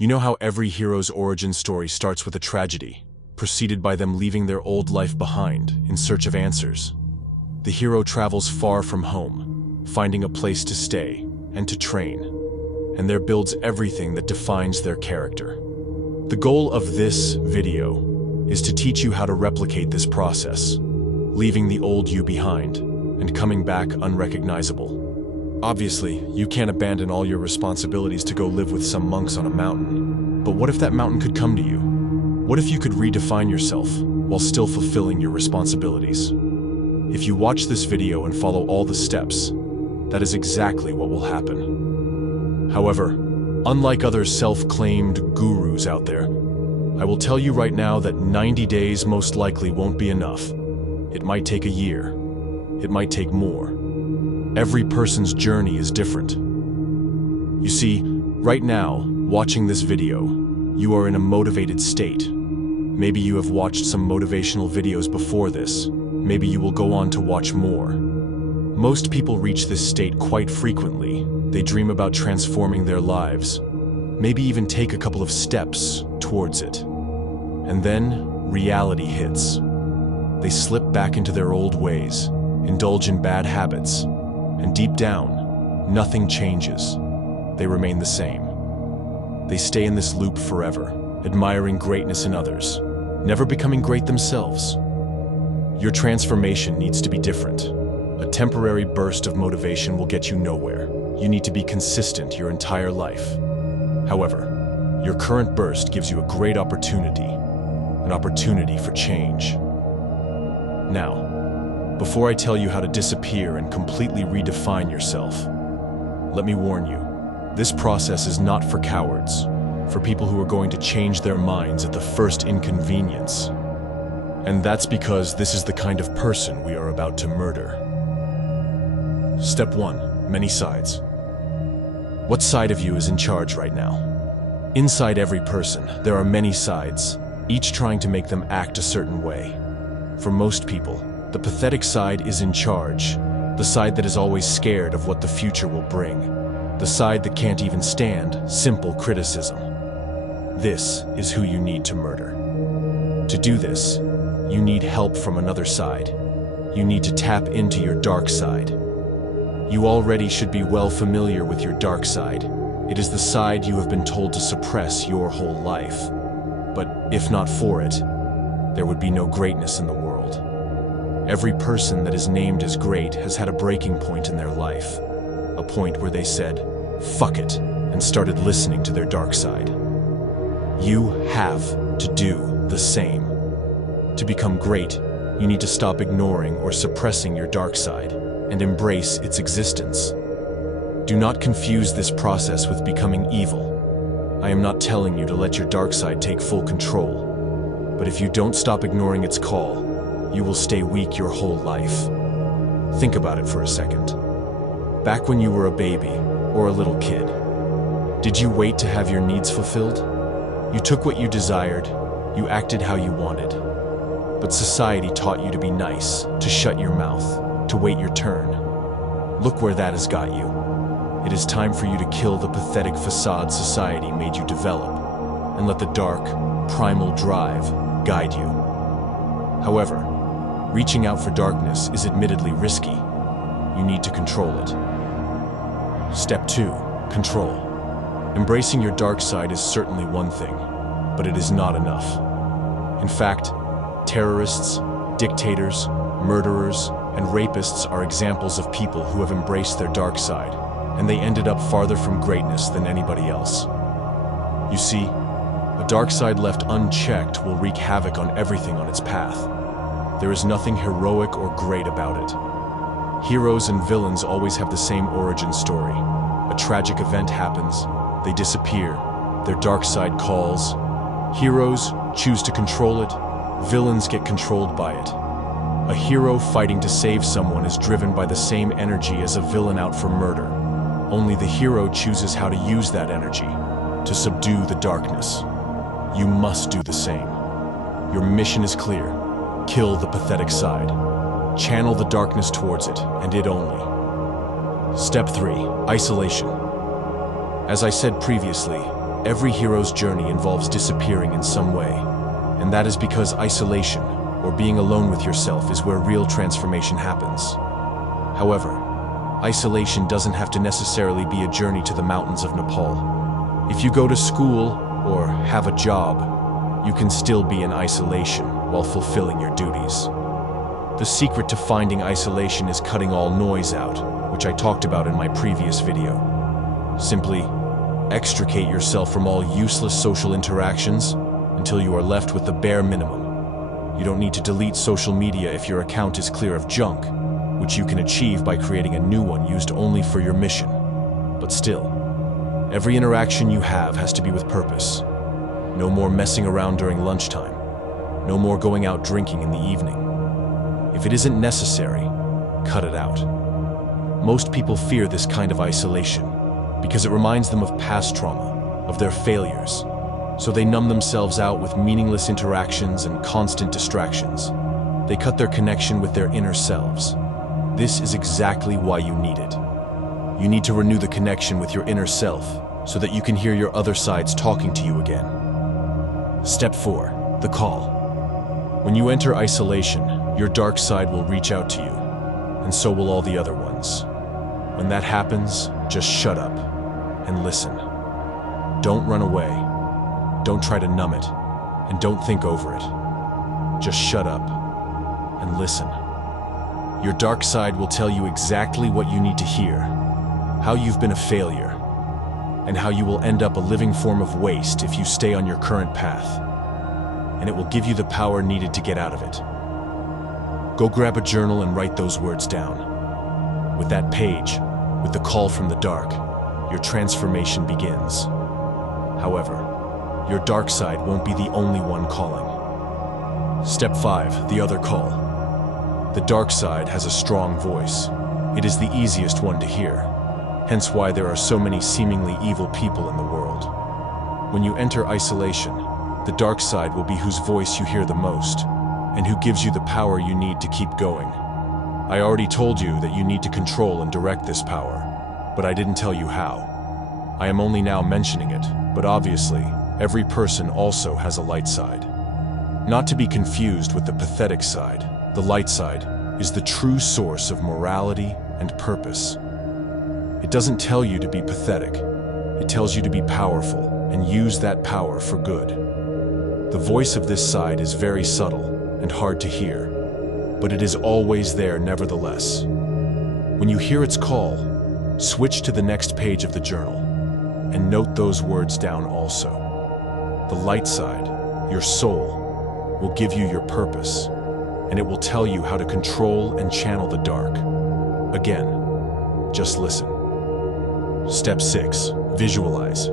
You know how every hero's origin story starts with a tragedy, preceded by them leaving their old life behind in search of answers. The hero travels far from home, finding a place to stay and to train, and there builds everything that defines their character. The goal of this video is to teach you how to replicate this process, leaving the old you behind and coming back unrecognizable. Obviously, you can't abandon all your responsibilities to go live with some monks on a mountain. But what if that mountain could come to you? What if you could redefine yourself while still fulfilling your responsibilities? If you watch this video and follow all the steps, that is exactly what will happen. However, unlike other self-claimed gurus out there, I will tell you right now that 90 days most likely won't be enough. It might take a year. It might take more. Every person's journey is different. You see, right now, watching this video, you are in a motivated state. Maybe you have watched some motivational videos before this. Maybe you will go on to watch more. Most people reach this state quite frequently. They dream about transforming their lives, maybe even take a couple of steps towards it. And then, reality hits. They slip back into their old ways, indulge in bad habits, and deep down, nothing changes. They remain the same. They stay in this loop forever, admiring greatness in others, never becoming great themselves. Your transformation needs to be different. A temporary burst of motivation will get you nowhere. You need to be consistent your entire life. However, your current burst gives you a great opportunity, an opportunity for change. Now, before I tell you how to disappear and completely redefine yourself, let me warn you, this process is not for cowards, for people who are going to change their minds at the first inconvenience. And that's because this is the kind of person we are about to murder. Step 1. Many sides. What side of you is in charge right now? Inside every person, there are many sides, each trying to make them act a certain way. For most people, the pathetic side is in charge, the side that is always scared of what the future will bring, the side that can't even stand simple criticism. This is who you need to murder. To do this, you need help from another side. You need to tap into your dark side. You already should be well familiar with your dark side. It is the side you have been told to suppress your whole life. But if not for it, there would be no greatness in the world. Every person that is named as great has had a breaking point in their life, a point where they said, "Fuck it," and started listening to their dark side. You have to do the same. To become great, you need to stop ignoring or suppressing your dark side and embrace its existence. Do not confuse this process with becoming evil. I am not telling you to let your dark side take full control, but if you don't stop ignoring its call, you will stay weak your whole life. Think about it for a second. Back when you were a baby or a little kid, did you wait to have your needs fulfilled? You took what you desired, you acted how you wanted. But society taught you to be nice, to shut your mouth, to wait your turn. Look where that has got you. It is time for you to kill the pathetic facade society made you develop, and let the dark, primal drive guide you. However, reaching out for darkness is admittedly risky. You need to control it. Step 2. Control. Embracing your dark side is certainly one thing, but it is not enough. In fact, terrorists, dictators, murderers, and rapists are examples of people who have embraced their dark side, and they ended up farther from greatness than anybody else. You see, a dark side left unchecked will wreak havoc on everything on its path. There is nothing heroic or great about it. Heroes and villains always have the same origin story. A tragic event happens, they disappear, their dark side calls. Heroes choose to control it, villains get controlled by it. A hero fighting to save someone is driven by the same energy as a villain out for murder. Only the hero chooses how to use that energy to subdue the darkness. You must do the same. Your mission is clear. Kill the pathetic side. Channel the darkness towards it, and it only. Step 3. Isolation. As I said previously, Every hero's journey involves disappearing in some way, and that is because isolation, or being alone with yourself, is where real transformation happens. However, isolation doesn't have to necessarily be a journey to the mountains of Nepal. If you go to school or have a job, you can still be in isolation while fulfilling your duties. The secret to finding isolation is cutting all noise out, which I talked about in my previous video. Simply extricate yourself from all useless social interactions until you are left with the bare minimum. You don't need to delete social media if your account is clear of junk, which you can achieve by creating a new one used only for your mission. But still, every interaction you have has to be with purpose. No more messing around during lunchtime. No more going out drinking in the evening. If it isn't necessary, cut it out. Most people fear this kind of isolation because it reminds them of past trauma, of their failures. So they numb themselves out with meaningless interactions and constant distractions. They cut their connection with their inner selves. This is exactly why you need it. You need to renew the connection with your inner self so that you can hear your other sides talking to you again. Step 4. The call. When you enter isolation, your dark side will reach out to you, and so will all the other ones. When that happens, just shut up and listen. Don't run away. Don't try to numb it, and don't think over it. Just shut up and listen. Your dark side will tell you exactly what you need to hear, how you've been a failure, and how you will end up a living form of waste if you stay on your current path. And it will give you the power needed to get out of it. Go grab a journal and write those words down. With that page, with the call from the dark, your transformation begins. However, your dark side won't be the only one calling. Step 5. The other call. The dark side has a strong voice. It is the easiest one to hear, hence why there are so many seemingly evil people in the world. When you enter isolation, the dark side will be whose voice you hear the most, and who gives you the power you need to keep going. I already told you that you need to control and direct this power, but I didn't tell you how. I am only now mentioning it, but obviously, every person also has a light side. Not to be confused with the pathetic side, the light side is the true source of morality and purpose. It doesn't tell you to be pathetic. It tells you to be powerful and use that power for good. The voice of this side is very subtle and hard to hear, but it is always there nevertheless. When you hear its call, switch to the next page of the journal and note those words down also. The light side, your soul, will give you your purpose, and it will tell you how to control and channel the dark. Again, just listen. Step 6. Visualize.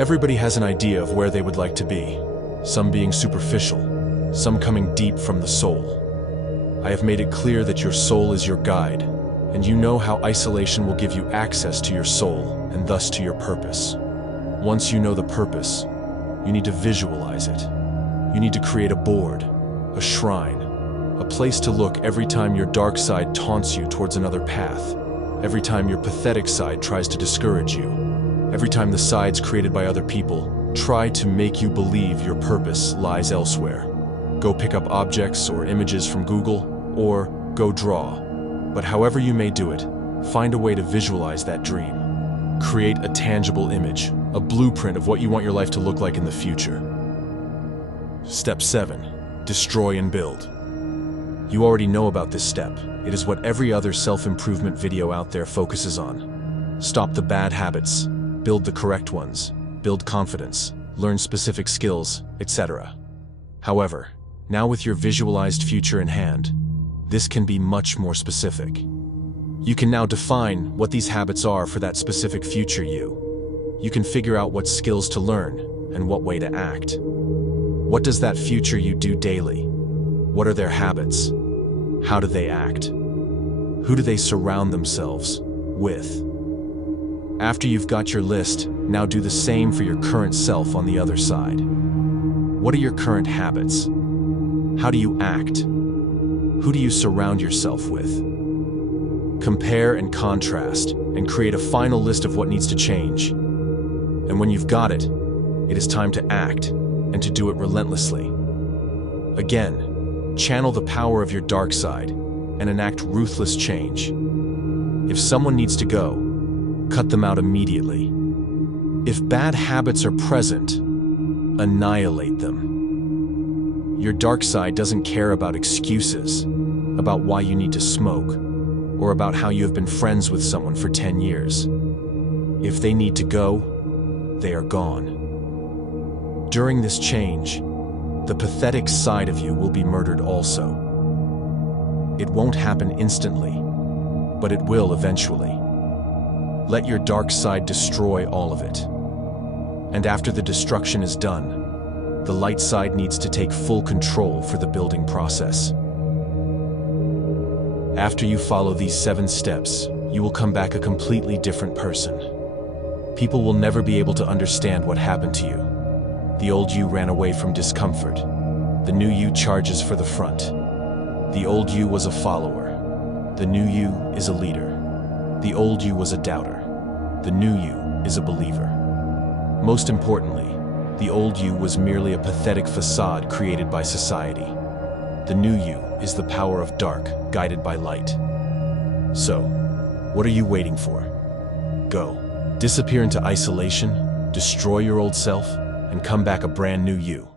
Everybody has an idea of where they would like to be, some being superficial, some coming deep from the soul. I have made it clear that your soul is your guide, and you know how isolation will give you access to your soul and thus to your purpose. Once you know the purpose, you need to visualize it. You need to create a board, a shrine, a place to look every time your dark side taunts you towards another path, every time your pathetic side tries to discourage you, every time the sides created by other people try to make you believe your purpose lies elsewhere. Go pick up objects or images from Google, or go draw. But however you may do it, find a way to visualize that dream. Create a tangible image, a blueprint of what you want your life to look like in the future. Step 7. Destroy and build. You already know about this step. It is what every other self-improvement video out there focuses on. Stop the bad habits, build the correct ones, build confidence, learn specific skills, etc. However, now with your visualized future in hand, this can be much more specific. You can now define what these habits are for that specific future you. You can figure out what skills to learn and what way to act. What does that future you do daily? What are their habits? How do they act? Who do they surround themselves with? After you've got your list, now do the same for your current self on the other side. What are your current habits? How do you act? Who do you surround yourself with? Compare and contrast, and create a final list of what needs to change. And when you've got it, it is time to act, and to do it relentlessly. Again, channel the power of your dark side and enact ruthless change. If someone needs to go, cut them out immediately. If bad habits are present, annihilate them. Your dark side doesn't care about excuses, about why you need to smoke, or about how you have been friends with someone for 10 years. If they need to go, they are gone. During this change, the pathetic side of you will be murdered also. It won't happen instantly, but it will eventually. Let your dark side destroy all of it. And after the destruction is done, the light side needs to take full control for the building process. After you follow these 7 steps, you will come back a completely different person. People will never be able to understand what happened to you. The old you ran away from discomfort. The new you charges for the front. The old you was a follower. The new you is a leader. The old you was a doubter. The new you is a believer. Most importantly, the old you was merely a pathetic facade created by society. The new you is the power of dark, guided by light. So, what are you waiting for? Go. Disappear into isolation, destroy your old self, and come back a brand new you.